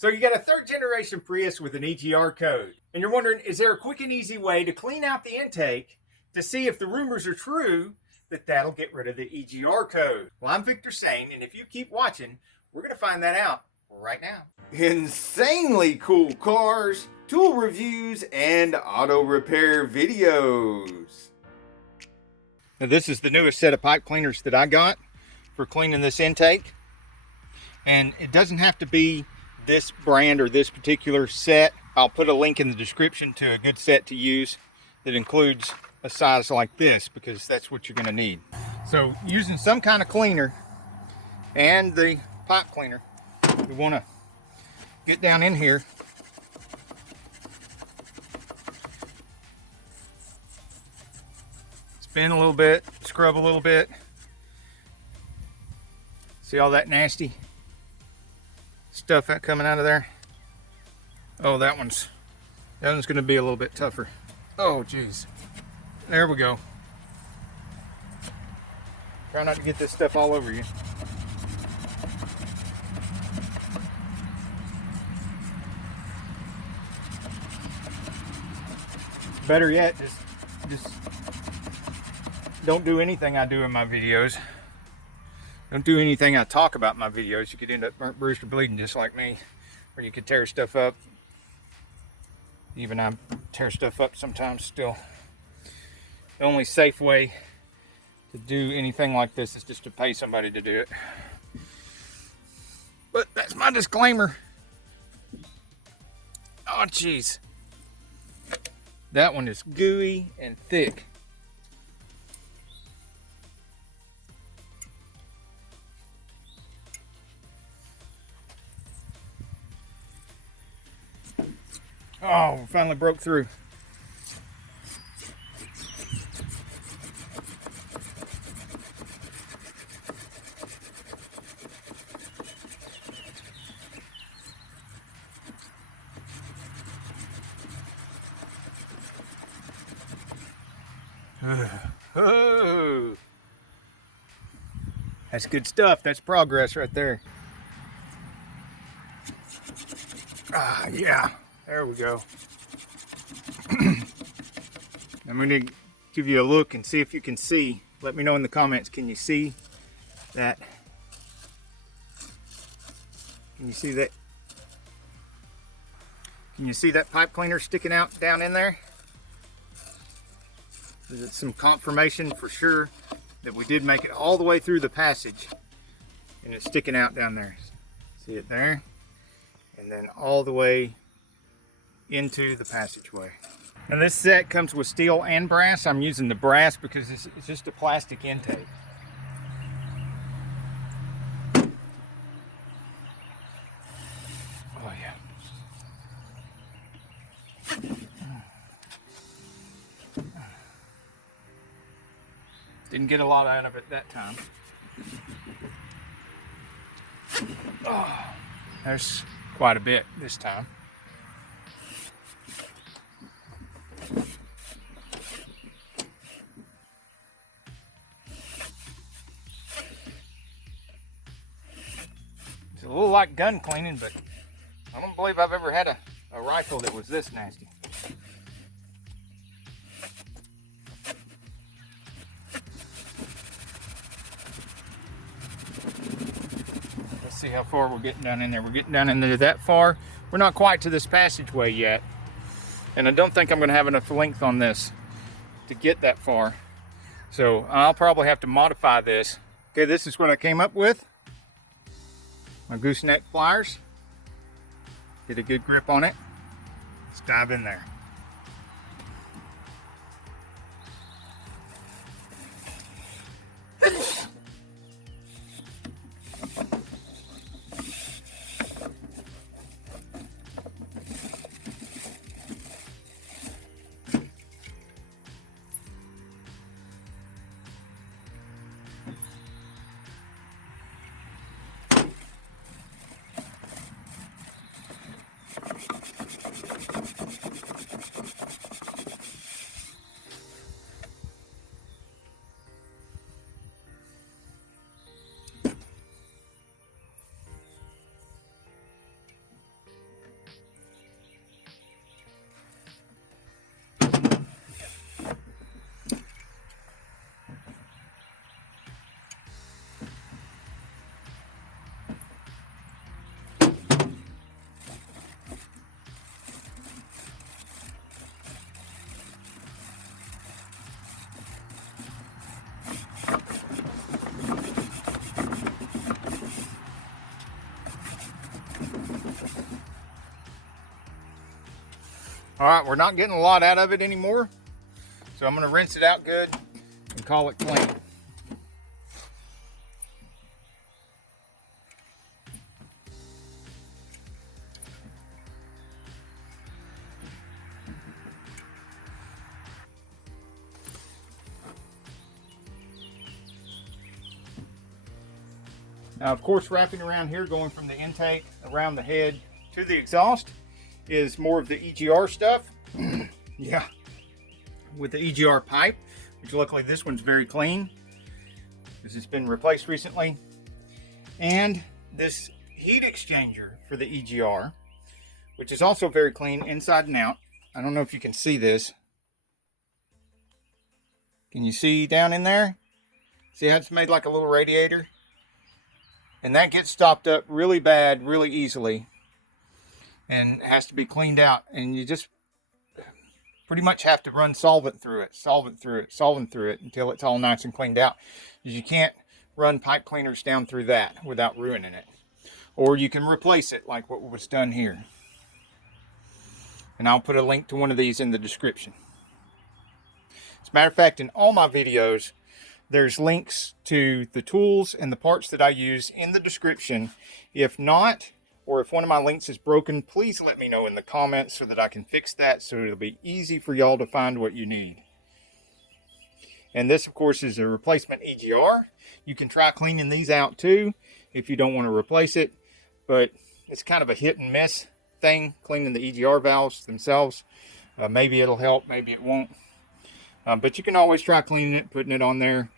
So you got a third generation Prius with an EGR code, and you're wondering, is there a quick and easy way to clean out the intake to see if the rumors are true that that'll get rid of the EGR code? Well, I'm Victor Sane, and if you keep watching, we're going to find that out right now. Insanely cool cars, tool reviews, and auto repair videos. Now this is the newest set of pipe cleaners that I got for cleaning this intake. And it doesn't have to be this brand or this particular set. I'll put a link in the description to a good set to use that includes a size like this, because that's what you're going to need. So using some kind of cleaner and the pipe cleaner, we want to get down in here spin a little bit, scrub a little bit. See all that nasty stuff that coming out of there? Oh, that one's going to be a little bit tougher. Oh, geez. There we go. Try not to get this stuff all over you. Better yet, just don't do anything I do in my videos. Don't do anything I talk about in my videos. You could end up burnt, bruised, or bleeding just like me. Or you could tear stuff up. Even I tear stuff up sometimes still. The only safe way to do anything like this is just to pay somebody to do it. But that's my disclaimer. Oh, jeez. That one is gooey and thick. Oh, we finally broke through. Oh, that's good stuff. That's progress right there. Ah, yeah. There we go. I'm going to give you a look and see if you can see. Let me know in the comments. Can you see that? Can you see that? Can you see that pipe cleaner sticking out down in there? Is it some confirmation for sure that we did make it all the way through the passage, and it's sticking out down there. See it there? And then all the way into the passageway. Now this set comes with steel and brass. I'm using the brass because it's just a plastic intake. Oh yeah. Didn't get a lot out of it that time. Oh, there's quite a bit this time. It's a little like gun cleaning, but I don't believe I've ever had a rifle that was this nasty. Let's see how far we're getting down in there. We're getting down in there that far. We're not quite to this passageway yet. And I don't think I'm going to have enough length on this to get that far. So I'll probably have to modify this. Okay, this is what I came up with. My gooseneck pliers. Get a good grip on it. Let's dive in there. All right, we're not getting a lot out of it anymore, so I'm going to rinse it out good and call it clean. Now, of course, wrapping around here, going from the intake around the head to the exhaust, is more of the EGR stuff. Yeah, with the EGR pipe, which luckily this one's very clean because it's been replaced recently. And this heat exchanger for the EGR, which is also very clean inside and out. I don't know if you can see this. Can you see down in there? See how it's made like a little radiator? And that gets stopped up really bad, really easily, and has to be cleaned out. And you just pretty much have to run solvent through it, until it's all nice and cleaned out. You can't run pipe cleaners down through that without ruining it. Or you can replace it like what was done here. And I'll put a link to one of these in the description. As a matter of fact, in all my videos, there's links to the tools and the parts that I use in the description. If not, or if one of my links is broken, please let me know in the comments so that I can fix that, so it'll be easy for y'all to find what you need. And this, of course, is a replacement EGR. You can try cleaning these out too if you don't want to replace it, but it's kind of a hit and miss thing, cleaning the EGR valves themselves. Maybe it'll help, maybe it won't. But you can always try cleaning it, putting it on there.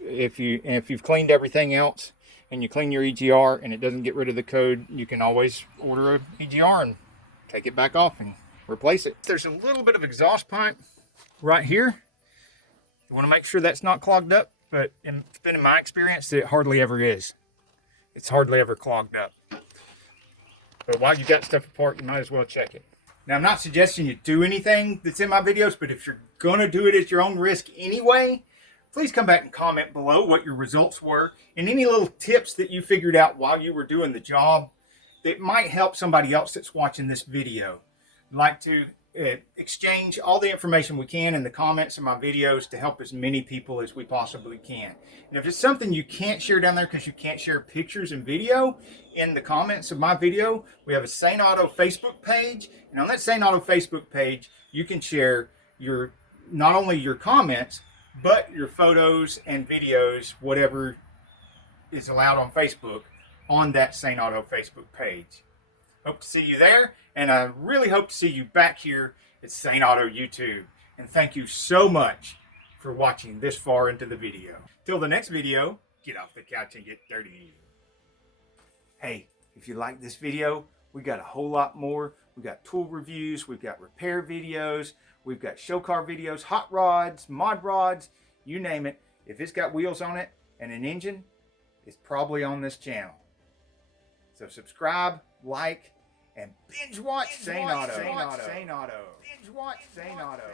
If you've cleaned everything else and you clean your EGR and it doesn't get rid of the code, you can always order an EGR and take it back off and replace it. There's a little bit of exhaust pipe right here. You want to make sure that's not clogged up, but it's been in my experience that it hardly ever is. It's hardly ever clogged up. But while you got stuff apart, you might as well check it. Now, I'm not suggesting you do anything that's in my videos, but if you're going to do it at your own risk anyway, please come back and comment below what your results were and any little tips that you figured out while you were doing the job that might help somebody else that's watching this video. I'd like to exchange all the information we can in the comments of my videos to help as many people as we possibly can. And if it's something you can't share down there because you can't share pictures and video in the comments of my video, we have a St. Auto Facebook page, and on that St. Auto Facebook page you can share your not only your comments but your photos and videos, whatever is allowed on Facebook, on that St. Auto Facebook page. Hope to see you there, and I really hope to see you back here at St. Auto YouTube. And thank you so much for watching this far into the video. Till the next video, get off the couch and get dirty. Hey, if you like this video, we got a whole lot more. We got tool reviews, we've got repair videos, we've got show car videos, hot rods, mod rods, you name it. If it's got wheels on it and an engine, it's probably on this channel. So subscribe, like, and binge watch St. Auto. Binge watch St. Auto.